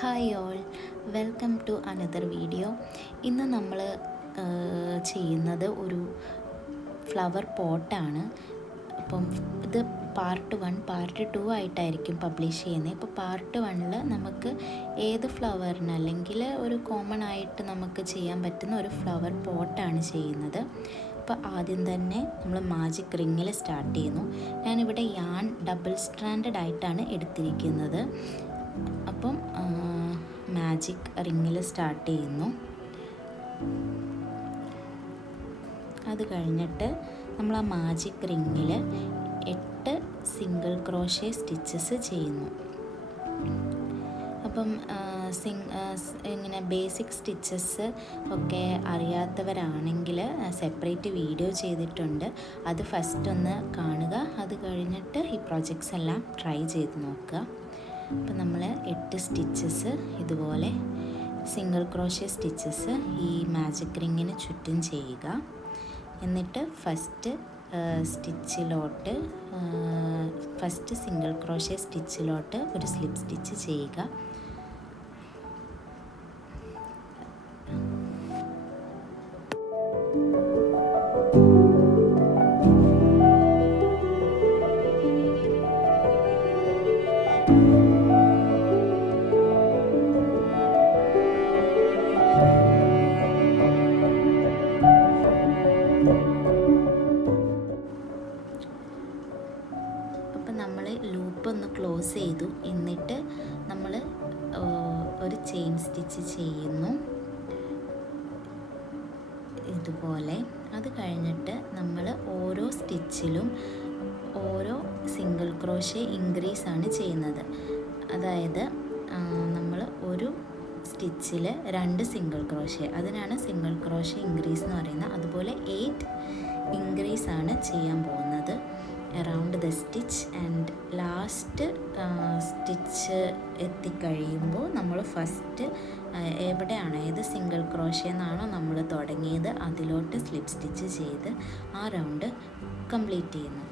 Hi all, welcome to another video. ഇന്ന് നമ്മൾ ചെയ്യുന്നത് ഒരു ഫ്ലവർ പോട്ടാണ്. അപ്പം ഇത് പാർട്ട് 1 പാർട്ട് 2 ആയിട്ടായിരിക്കും പബ്ലിഷ് ചെയ്യുന്നത്. ഇപ്പോൾ പാർട്ട് 1 നമുക്ക് ഏത് ഫ്ലവറിന് അല്ലെങ്കിൽ ഒരു കോമൺ ആയിട്ട് നമുക്ക് ചെയ്യാൻ പറ്റുന്ന ഒരു ഫ്ലവർ പോട്ടാണ് ചെയ്യുന്നത്. അപ്പോൾ ആദ്യം തന്നെ നമ്മൾ മാജിക് റിങ്ങിൽ സ്റ്റാർട്ട് ചെയ്യുന്നു. ഞാനിവിടെ യാൺ ഡബിൾ സ്ട്രാൻഡഡ് ആയിട്ടാണ് എടുത്തിരിക്കുന്നത്. അപ്പം മാജിക് റിങ്ങിൽ സ്റ്റാർട്ട് ചെയ്യുന്നു. അത് കഴിഞ്ഞിട്ട് നമ്മൾ ആ മാജിക് റിങ്ങിൽ 8 സിംഗിൾ ക്രോഷേ സ്റ്റിച്ചസ് ചെയ്യുന്നു. അപ്പം ഇങ്ങനെ ബേസിക് സ്റ്റിച്ചസ് ഒക്കെ അറിയാത്തവരാണെങ്കിൽ സെപ്പറേറ്റ് വീഡിയോ ചെയ്തിട്ടുണ്ട്. അത് ഫസ്റ്റ് ഒന്ന് കാണുക. അത് കഴിഞ്ഞിട്ട് ഈ പ്രോജക്ട്സ് എല്ലാം ട്രൈ ചെയ്ത് നോക്കുക. അപ്പോൾ നമ്മൾ 8 സ്റ്റിച്ചസ് ഇതുപോലെ സിംഗിൾ ക്രോഷേ സ്റ്റിച്ചസ് ഈ മാജിക് റിങ്ങിന് ചുറ്റും ചെയ്യുക. എന്നിട്ട് ഫസ്റ്റ് സിംഗിൾ ക്രോഷേ സ്റ്റിച്ചിലോട്ട് ഒരു സ്ലിപ്പ് സ്റ്റിച്ച് ചെയ്യുക. അപ്പം നമ്മൾ ലൂപ്പ് ഒന്ന് ക്ലോസ് ചെയ്തു. എന്നിട്ട് നമ്മൾ ഒരു ചെയിൻ സ്റ്റിച്ച് ചെയ്യുന്നു ഇതുപോലെ. അത് കഴിഞ്ഞിട്ട് നമ്മൾ ഓരോ സ്റ്റിച്ചിലും ഓരോ സിംഗിൾ ക്രോഷേ ഇൻക്രീസ് ആണ് ചെയ്യുന്നത്. അതായത് നമ്മൾ ഒരു സ്റ്റിച്ചിൽ 2 സിംഗിൾ ക്രോഷേ, അതിനാണ് സിംഗിൾ ക്രോഷേ ഇൻക്രീസ് എന്ന് പറയുന്നത്. അതുപോലെ 8 ഇൻക്രീസ് ആണ് ചെയ്യാൻ പോകുന്നത് around the stitch. And last stitch എത്തിക്കഴിയുമ്പോൾ നമ്മൾ ഫസ്റ്റ് എവിടെയാണോ ഏത് സിംഗിൾ ക്രോഷേ എന്നാണോ നമ്മൾ തുടങ്ങിയത് അതിലോട്ട് സ്ലിപ്പ് സ്റ്റിച്ച് ചെയ്ത് ആ റൗണ്ട് കംപ്ലീറ്റ് ചെയ്യുന്നു.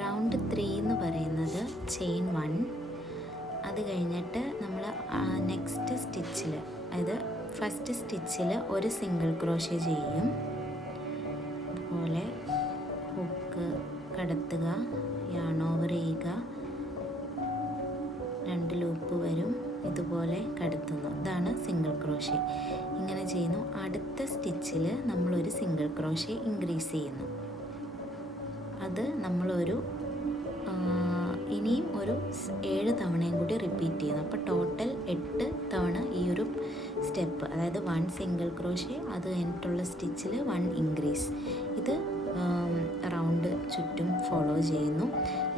റൗണ്ട് 3 എന്ന് പറയുന്നത് ചെയിൻ 1. അത് കഴിഞ്ഞിട്ട് നമ്മൾ നെക്സ്റ്റ് സ്റ്റിച്ചിൽ, അതായത് ഫസ്റ്റ് സ്റ്റിച്ചിൽ ഒരു സിംഗിൾ ക്രോഷേ ചെയ്യും. അതുപോലെ ഹുക്ക് കടത്തുക, യാൺ ഓവർ ചെയ്യുക, 2 ലൂപ്പ് വരും, ഇതുപോലെ കടത്തുന്നു. ഇതാണ് സിംഗിൾ ക്രോഷേ. ഇങ്ങനെ ചെയ്യുന്നു. അടുത്ത സ്റ്റിച്ചിൽ നമ്മളൊരു സിംഗിൾ ക്രോഷേ ഇൻക്രീസ് ചെയ്യുന്നു. അത് നമ്മളൊരു ഇനിയും ഒരു 7 തവണയും കൂടി റിപ്പീറ്റ് ചെയ്യുന്നു. അപ്പോൾ ടോട്ടൽ 8 തവണ ഈ ഒരു സ്റ്റെപ്പ്, അതായത് 1 സിംഗിൾ ക്രോഷേ, അത് കഴിഞ്ഞിട്ടുള്ള സ്റ്റിച്ചിൽ 1 ഇൻക്രീസ്, ഇത് റൗണ്ട് ചുറ്റും ഫോളോ ചെയ്യുന്നു.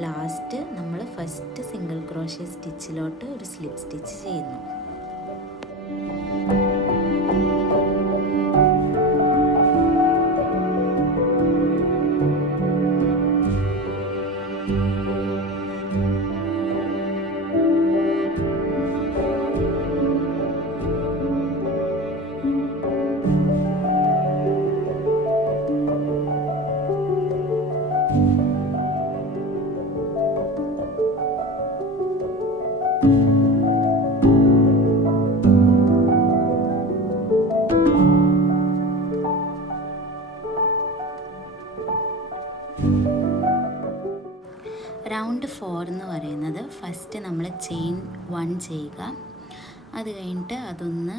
ലാസ്റ്റ് നമ്മൾ ഫസ്റ്റ് സിംഗിൾ ക്രോഷേ സ്റ്റിച്ചിലോട്ട് ഒരു സ്ലിപ്പ് സ്റ്റിച്ച് ചെയ്യുന്നു. റൗണ്ട് 4 എന്ന് പറയുന്നത് ഫസ്റ്റ് നമ്മൾ ചെയിൻ 1 ചെയ്യുക. അത് കഴിഞ്ഞിട്ട് അതൊന്ന്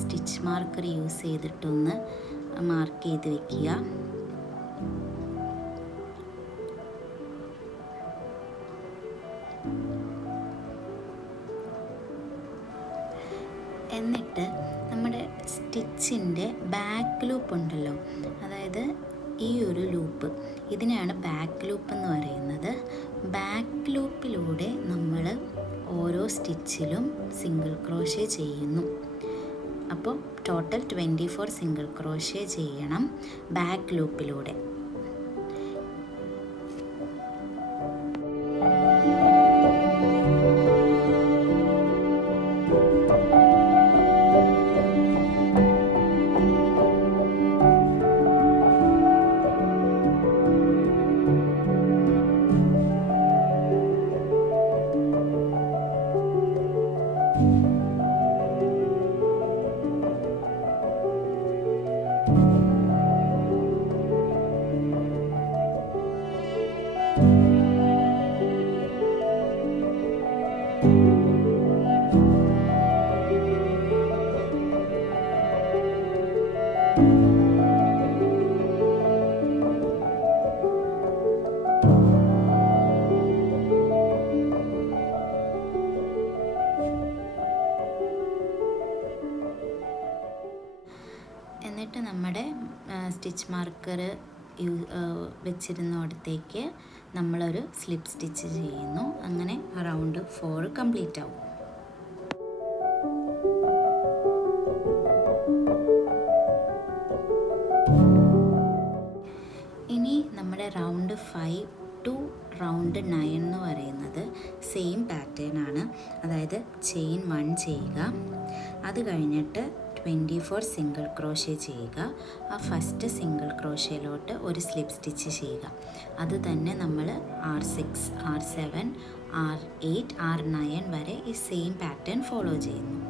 സ്റ്റിച്ച് മാർക്കർ യൂസ് ചെയ്തിട്ടൊന്ന് മാർക്ക് ചെയ്ത് വെക്കുക. എന്നിട്ട് നമ്മുടെ സ്റ്റിച്ചിൻ്റെ ബാക്ക് ലൂപ്പ് ഉണ്ടല്ലോ, അതായത് ഈ ഒരു ലൂപ്പ്, ഇതിനെയാണ് ബാക്ക് ലൂപ്പ് എന്ന് പറയുന്നത്. ബാക്ക് ലൂപ്പിലൂടെ നമ്മൾ ഓരോ സ്റ്റിച്ചിലും സിംഗിൾ ക്രോഷ്യ ചെയ്യുന്നു. അപ്പോൾ ടോട്ടൽ 24 സിംഗിൾ ക്രോഷ്യ ചെയ്യണം ബാക്ക് ലൂപ്പിലൂടെ. എന്നിട്ട് നമ്മുടെ സ്റ്റിച്ച് മാർക്കർ വെച്ചിരുന്നിടത്തേക്ക് നമ്മളൊരു സ്ലിപ്പ് സ്റ്റിച്ച് ചെയ്യുന്നു. അങ്ങനെ റൗണ്ട് 4 കംപ്ലീറ്റ് ആവും. ഇനി നമ്മുടെ റൗണ്ട് 5 ടു റൗണ്ട് 9 എന്ന് പറയുന്നത് സെയിം പാറ്റേൺ ആണ്. അതായത് ചെയിൻ 1 ചെയ്യുക, അത് കഴിഞ്ഞിട്ട് 24 സിംഗിൾ ക്രോഷ്യ ചെയ്യുക. ആ ഫസ്റ്റ് സിംഗിൾ ക്രോഷ്യയിലോട്ട് ഒരു സ്ലിപ്പ് സ്റ്റിച്ച് ചെയ്യുക. അത് തന്നെ നമ്മൾ R6, R7, R8, R9 വരെ ഈ സെയിം പാറ്റേൺ ഫോളോ ചെയ്യുന്നു.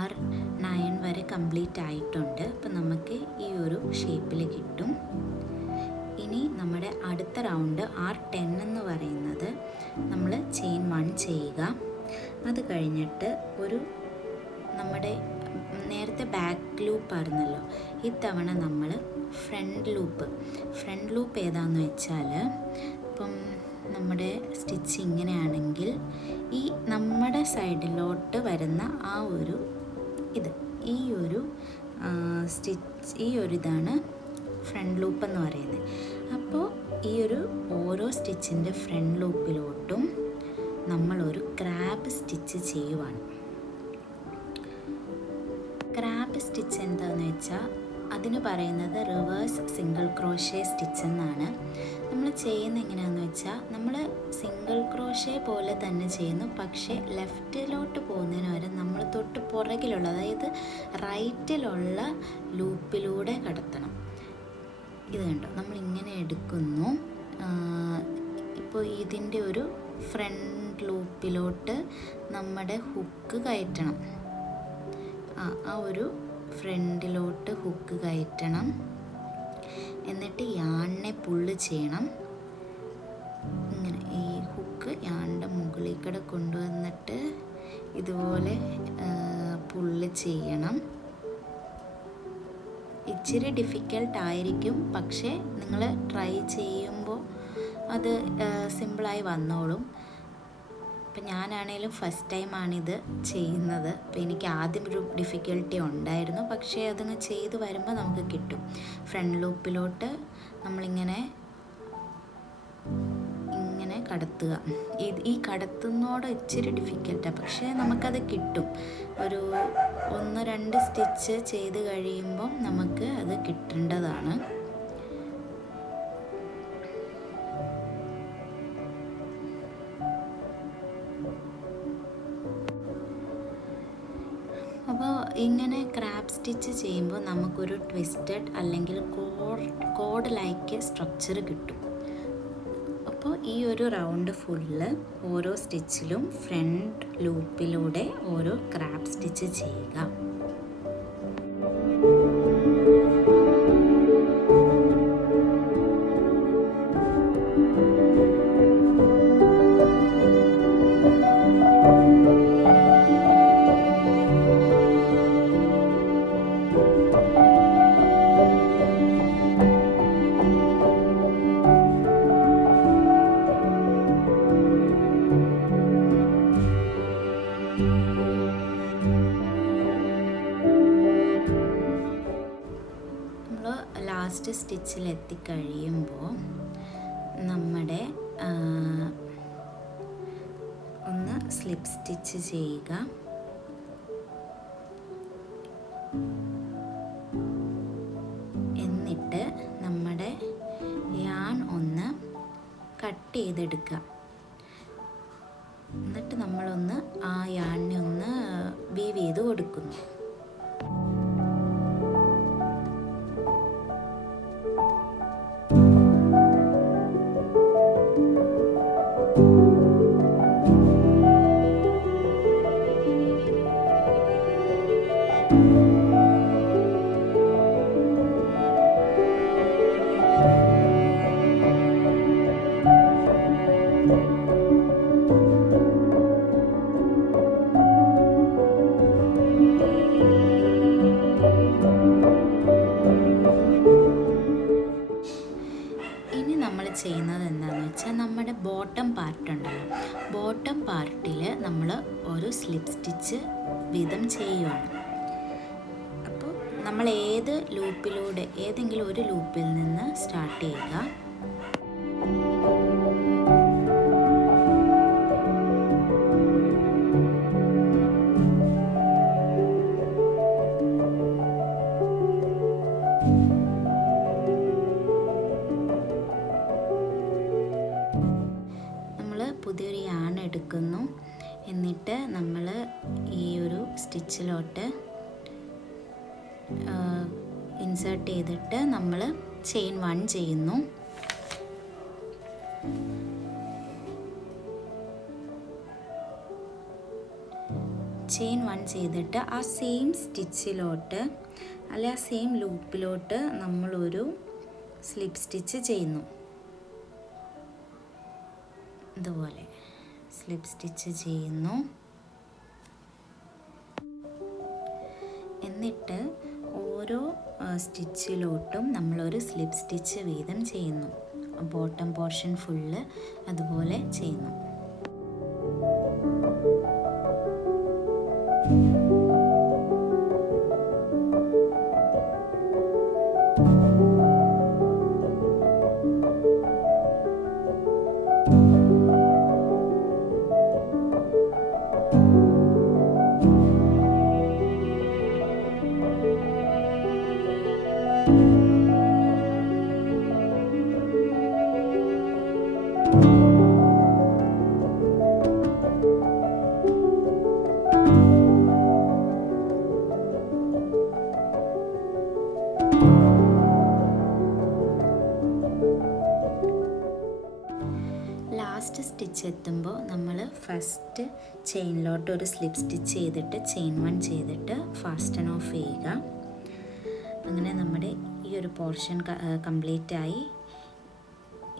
R9 വരെ കംപ്ലീറ്റ് ആയിട്ടുണ്ട്. അപ്പം നമുക്ക് ഈ ഒരു ഷേപ്പിൽ കിട്ടും. ഇനി നമ്മുടെ അടുത്ത റൗണ്ട് R10 എന്ന് പറയുന്നത് നമ്മൾ ചെയിൻ 1 ചെയ്യുക. അത് കഴിഞ്ഞിട്ട് നമ്മുടെ നേരത്തെ ബാക്ക് ലൂപ്പ് ആയിരുന്നല്ലോ, ഇത്തവണ നമ്മൾ ഫ്രണ്ട് ലൂപ്പ് ഏതാണെന്ന് വെച്ചാൽ, ഇപ്പം നമ്മുടെ സ്റ്റിച്ച് ഇങ്ങനെയാണെങ്കിൽ ഈ നമ്മുടെ സൈഡിലോട്ട് വരുന്ന ആ ഒരു ഇതാണ് ഫ്രണ്ട് ലൂപ്പ് എന്ന് പറയുന്നത്. അപ്പോൾ ഈ ഓരോ സ്റ്റിച്ചിൻ്റെ ഫ്രണ്ട് ലൂപ്പിലോട്ടും നമ്മളൊരു ക്രാബ് സ്റ്റിച്ച് ചെയ്യുവാണ്. ക്രാബ് സ്റ്റിച്ച് എന്താണെന്ന് വെച്ചാൽ അതിന് പറയുന്നത് റിവേഴ്സ് സിംഗിൾ ക്രോഷ്യ സ്റ്റിച്ച് എന്നാണ്. നമ്മൾ ചെയ്യുന്നത് എങ്ങനെയാണെന്ന് വെച്ചാൽ നമ്മൾ സിംഗിൾ ക്രോഷ്യ പോലെ തന്നെ ചെയ്യുന്നു, പക്ഷേ ലെഫ്റ്റിലോട്ട് പോകുന്നതിന് വരെ നമ്മൾ തൊട്ട് പുറകിലുള്ള, അതായത് റൈറ്റിലുള്ള ലൂപ്പിലൂടെ കടത്തണം. ഇത് കണ്ടോ, നമ്മളിങ്ങനെ എടുക്കുന്നു. ഇപ്പോൾ ഇതിൻ്റെ ഒരു ഫ്രണ്ട് ലൂപ്പിലോട്ട് നമ്മുടെ ഹുക്ക് കയറ്റണം. ആ ഒരു ഫ്രണ്ടിലോട്ട് ഹുക്ക് കയറ്റണം. എന്നിട്ട് യാണിനെ പുള്ള് ചെയ്യണം. ഇങ്ങനെ ഈ ഹുക്ക് യാണിൻ്റെ മുകളിലേക്കൂടെ കൊണ്ടുവന്നിട്ട് ഇതുപോലെ പുള്ള് ചെയ്യണം. ഇച്ചിരി ഡിഫിക്കൽട്ടായിരിക്കും, പക്ഷേ നിങ്ങൾ ട്രൈ ചെയ്യുമ്പോൾ അത് സിമ്പിളായി വന്നോളും. ഇപ്പം ഞാനാണേലും ഫസ്റ്റ് ടൈമാണിത് ചെയ്യുന്നത്. അപ്പോൾ എനിക്ക് ആദ്യം ഒരു ഡിഫിക്കൽട്ടി ഉണ്ടായിരുന്നു, പക്ഷേ അതങ്ങ് ചെയ്ത് വരുമ്പോൾ നമുക്ക് കിട്ടും. ഫ്രണ്ട് ലൂപ്പിലോട്ട് നമ്മളിങ്ങനെ കടത്തുക. ഈ കടത്തുന്നോട് ഇച്ചിരി ഡിഫിക്കൽട്ടാണ്, പക്ഷേ നമുക്കത് കിട്ടും. ഒരു 1-2 സ്റ്റിച്ച് ചെയ്ത് കഴിയുമ്പം നമുക്ക് അത് കിട്ടേണ്ടതാണ്. അപ്പോൾ ഇങ്ങനെ ക്രാബ് സ്റ്റിച്ച് ചെയ്യുമ്പോൾ നമുക്കൊരു ട്വിസ്റ്റഡ് അല്ലെങ്കിൽ കോഡ് ലൈക്ക് സ്ട്രക്ചർ കിട്ടും. അപ്പോൾ ഈ ഒരു റൗണ്ട് ഫുള്ള് ഓരോ സ്റ്റിച്ചിലും ഫ്രണ്ട് ലൂപ്പിലൂടെ ഓരോ ക്രാബ് സ്റ്റിച്ച് ചെയ്യുക. ലാസ്റ്റ് സ്റ്റിച്ചിൽ എത്തിക്കഴിയുമ്പോൾ നമ്മുടെ ഒന്ന് സ്ലിപ്പ് സ്റ്റിച്ച് ചെയ്യുക. എന്നിട്ട് നമ്മുടെ യാൺ ഒന്ന് കട്ട് ചെയ്തെടുക്കുക. എന്നിട്ട് നമ്മളൊന്ന് ആ യാണിനെ ഒന്ന് വീവ് ചെയ്ത് കൊടുക്കുന്നു. ചെയ്യുന്നത് എന്താണെന്ന് വെച്ചാൽ നമ്മുടെ ബോട്ടം പാർട്ട് ഉണ്ടല്ലോ, ബോട്ടം പാർട്ടിൽ നമ്മൾ ഒരു സ്ലിപ്പ് സ്റ്റിച്ച് വീതം ചെയ്യുവാണ്. അപ്പോൾ നമ്മൾ ഏതെങ്കിലും ഒരു ലൂപ്പിൽ നിന്ന് സ്റ്റാർട്ട് ചെയ്യുക. പുതിയൊരു യാൺ എടുക്കുന്നു. എന്നിട്ട് നമ്മൾ ഈ ഒരു സ്റ്റിച്ചിലോട്ട് ഇൻസേർട്ട് ചെയ്തിട്ട് നമ്മൾ ചെയിൻ 1 ചെയ്യുന്നു. ചെയിൻ 1 ചെയ്തിട്ട് ആ സെയിം സ്റ്റിച്ചിലോട്ട് അല്ലെ ആ സെയിം ലൂപ്പിലോട്ട് നമ്മളൊരു സ്ലിപ്പ് സ്റ്റിച്ച് ചെയ്യുന്നു. ഇതുപോലെ സ്ലിപ്പ് സ്റ്റിച്ച് ചെയ്യുന്നു. എന്നിട്ട് ഓരോ സ്റ്റിച്ചിലോട്ടും നമ്മളൊരു സ്ലിപ്പ് സ്റ്റിച്ച് വീതം ചെയ്യുന്നു. ബോട്ടം പോർഷൻ ഫുള്ള് അതുപോലെ ചെയ്യുന്നു. ലാസ്റ്റ് സ്റ്റിച്ച് എത്തുമ്പോൾ നമ്മൾ ഫസ്റ്റ് ചെയിനിലോട്ട് ഒരു സ്ലിപ്പ് സ്റ്റിച്ച് ചെയ്തിട്ട് ചെയിൻ 1 ചെയ്തിട്ട് ഫാസ്റ്റൻ ഓഫ് ചെയ്യുക. അങ്ങനെ നമ്മുടെ ഈ ഒരു പോർഷൻ കംപ്ലീറ്റ് ആയി.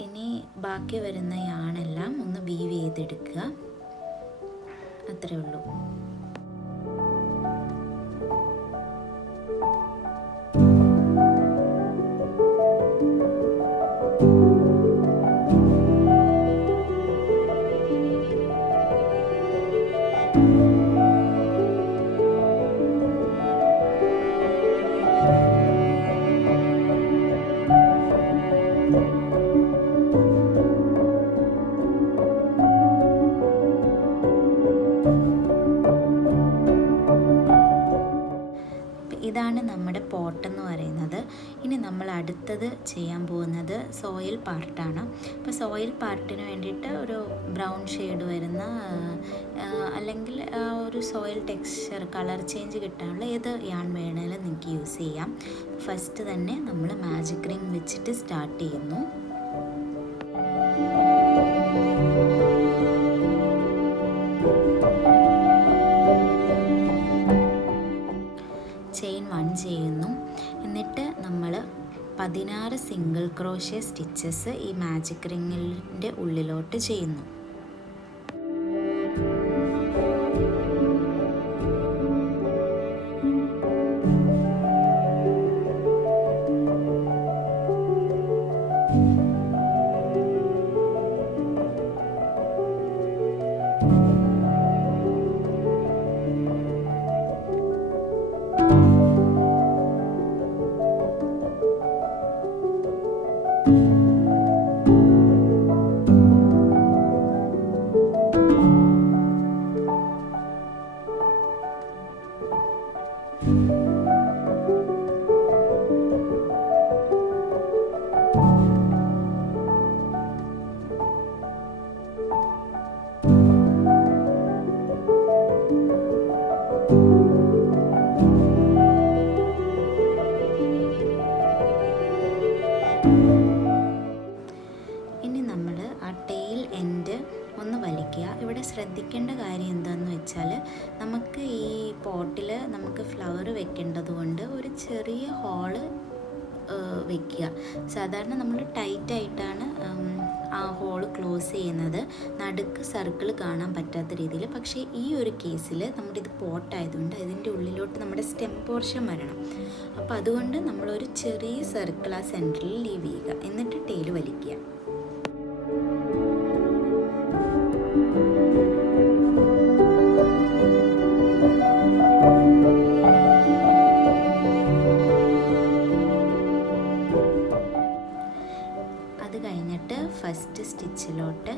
ഇനി ബാക്കി വരുന്ന യാണെല്ലാം ഒന്ന് വീവ് ചെയ്തെടുക്കുക. അത്രയേ ഉള്ളൂ. ഇതാണ് നമ്മുടെ പോട്ട് എന്ന് പറയുന്നത്. ഇനി നമ്മൾ അടുത്തത് ചെയ്യാൻ പോകുന്നത് സോയിൽ പാർട്ടാണ്. അപ്പോൾ സോയിൽ പാർട്ടിന് വേണ്ടിയിട്ട് ഒരു ബ്രൗൺ ഷെയ്ഡ് വരുന്ന അല്ലെങ്കിൽ ഒരു സോയിൽ ടെക്സ്ചർ കളർ ചേഞ്ച് കിട്ടാനുള്ള ഏത് യാൺ വേണേലും നിങ്ങൾക്ക് യൂസ് ചെയ്യാം. ഫസ്റ്റ് തന്നെ നമ്മൾ മാജിക് റിംഗ് വെച്ചിട്ട് സ്റ്റാർട്ട് ചെയ്യുന്നു. ചെയിൻ 1 ചെയ്യുന്നു. എന്നിട്ട് നമ്മൾ 16 സിംഗിൾ ക്രോഷ്യ സ്റ്റിച്ചസ് ഈ മാജിക് റിങ്ങിൻ്റെ ഉള്ളിലോട്ട് ചെയ്യുന്നു. ഇനി നമ്മൾ ആ ടെയിൽ എൻഡ് ഒന്ന് വലിക്കുക. ഇവിടെ ശ്രദ്ധിക്കേണ്ട കാര്യം എന്താണെന്ന് വെച്ചാൽ നമുക്ക് ഈ പോട്ടിൽ നമുക്ക് ഫ്ലവർ വെക്കേണ്ടത് കൊണ്ട് ഒരു ചെറിയ ഹോള് വെക്കുക. സാധാരണ നമ്മൾ ടൈറ്റായിട്ടാണ് ആ ഹോൾ ക്ലോസ് ചെയ്യുന്നത്, നടുക്ക് സർക്കിൾ കാണാൻ പറ്റാത്ത രീതിയിൽ. പക്ഷേ ഈ ഒരു കേസിൽ നമ്മുടെ ഇത് പോട്ടായതുകൊണ്ട് ഇതിൻ്റെ ഉള്ളിലോട്ട് നമ്മുടെ സ്റ്റെം പോർഷൻ വരണം. അപ്പോൾ അതുകൊണ്ട് നമ്മളൊരു ചെറിയ സർക്കിൾ ആ സെൻറ്ററിൽ ലീവ് ചെയ്യുക. എന്നിട്ട് ടെയിൽ വലിക്കുക. അത് കഴിഞ്ഞിട്ട് ഫസ്റ്റ് സ്റ്റിച്ചിലോട്ട്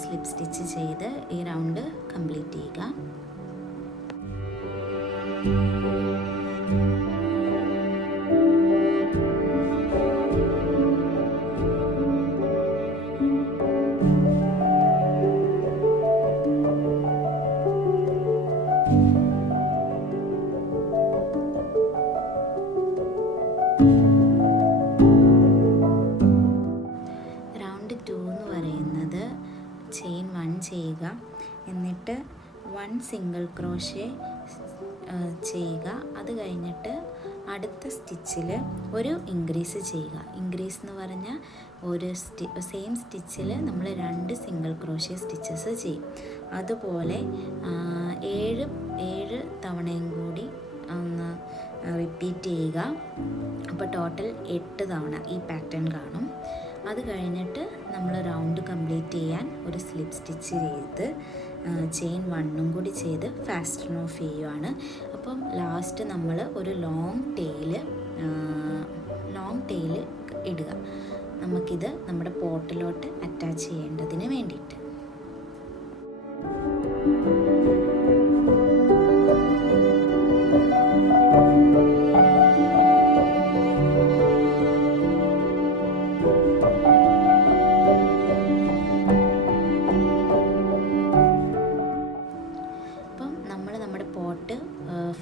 സ്ലിപ്പ് സ്റ്റിച്ച് ചെയ്ത് ഈ റൗണ്ട് കംപ്ലീറ്റ് ചെയ്യുക. ചെയിൻ 1 ചെയ്യുക. എന്നിട്ട് 1 സിംഗിൾ ക്രോഷ്യ ചെയ്യുക. അത് കഴിഞ്ഞിട്ട് അടുത്ത സ്റ്റിച്ചിൽ ഒരു ഇൻക്രീസ് ചെയ്യുക. ഇൻക്രീസ് എന്ന് പറഞ്ഞാൽ ഒരു സെയിം സ്റ്റിച്ചിൽ നമ്മൾ 2 സിംഗിൾ ക്രോഷ്യ സ്റ്റിച്ചസ് ചെയ്യും. അതുപോലെ 7 തവണയും കൂടി ഒന്ന് റിപ്പീറ്റ് ചെയ്യുക. അപ്പോൾ ടോട്ടൽ 8 തവണ ഈ പാറ്റേൺ കാണും. അത് കഴിഞ്ഞിട്ട് നമ്മൾ റൗണ്ട് കംപ്ലീറ്റ് ചെയ്യാൻ ഒരു സ്ലിപ്പ് സ്റ്റിച്ച് ചെയ്ത് ചെയിൻ 1 കൂടി ചെയ്ത് ഫാസ്റ്റൺ ഓഫ് ചെയ്യുവാണ്. അപ്പം ലാസ്റ്റ് നമ്മൾ ഒരു ലോങ് ടെയിൽ ഇടുക. നമുക്കിത് നമ്മുടെ പോട്ടിലോട്ട് അറ്റാച്ച് ചെയ്യേണ്ടതിന് വേണ്ടിയിട്ട്.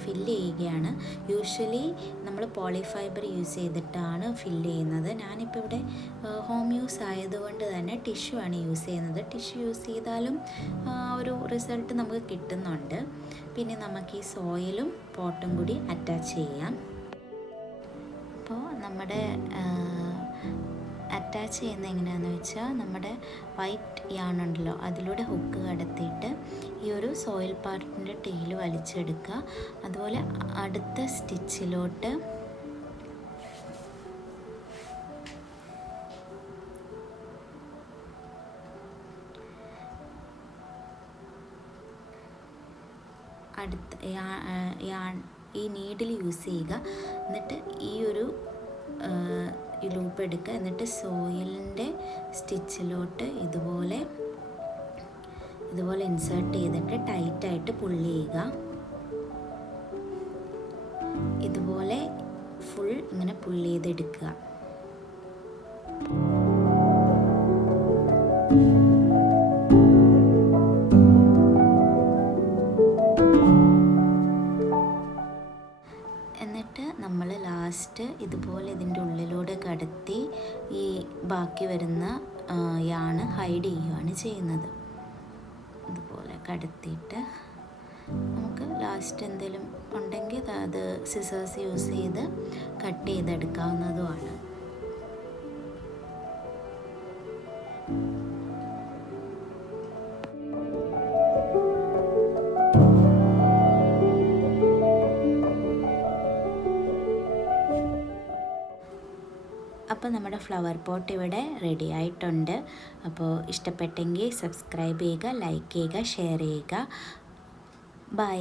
ഫില്ല് ചെയ്യുകയാണ്. യൂഷ്വലി നമ്മൾ പോളിഫൈബർ യൂസ് ചെയ്തിട്ടാണ് ഫില്ല് ചെയ്യുന്നത്. ഞാനിപ്പോൾ ഇവിടെ ഹോം യൂസ് ആയതുകൊണ്ട് തന്നെ ടിഷ്യൂ ആണ് യൂസ് ചെയ്യുന്നത്. ടിഷ്യൂ യൂസ് ചെയ്താലും ഒരു റിസൾട്ട് നമുക്ക് കിട്ടുന്നുണ്ട്. പിന്നെ നമുക്ക് ഈ സോയിലും പോട്ടും കൂടി അറ്റാച്ച് ചെയ്യാം. അപ്പോൾ നമ്മുടെ അറ്റാച്ച് ചെയ്യുന്നത് എങ്ങനെയാണെന്ന് വെച്ചാൽ നമ്മുടെ വൈറ്റ് യാൺ ഉണ്ടല്ലോ അതിലൂടെ ഹുക്ക് കടത്തിയിട്ട് ഈ ഒരു സോയിൽ പാർട്ടിൻ്റെ ടെയിൽ വലിച്ചെടുക്കുക. അതുപോലെ അടുത്ത സ്റ്റിച്ചിലോട്ട് ഈ നീഡിൽ യൂസ് ചെയ്യുക. എന്നിട്ട് ഈ ഒരു ലൂപ്പ് എടുക്കുക. എന്നിട്ട് സോയിലിൻ്റെ സ്റ്റിച്ചിലോട്ട് ഇതുപോലെ ഇൻസേർട്ട് ചെയ്തിട്ട് ടൈറ്റായിട്ട് പുള്ളി ചെയ്യുക. ഇതുപോലെ ഫുൾ ഇങ്ങനെ പുള്ള് ചെയ്തെടുക്കുക. എന്നിട്ട് നമ്മൾ ലാസ്റ്റ് ഇതുപോലെ ഇതിൻ്റെ ഉള്ളിലൂടെ കടത്തി ഈ ബാക്കി വരുന്ന യാണ് ഹൈഡ് ചെയ്യുകയാണ് ചെയ്യുന്നത്. ഇതുപോലെ കടത്തിയിട്ട് നമുക്ക് ലാസ്റ്റ് എന്തെങ്കിലും ഉണ്ടെങ്കിൽ അത് സിസേഴ്സ് യൂസ് ചെയ്ത് കട്ട് ചെയ്തെടുക്കാവുന്നതുമാണ്. അപ്പോൾ നമ്മുടെ ഫ്ലവർ പോട്ട് ഇവിടെ റെഡി ആയിട്ടുണ്ട്. അപ്പോൾ ഇഷ്ടപ്പെട്ടെങ്കിൽ സബ്സ്ക്രൈബ് ചെയ്യുക, ലൈക്ക് ചെയ്യുക, ഷെയർ ചെയ്യുക. ബൈ.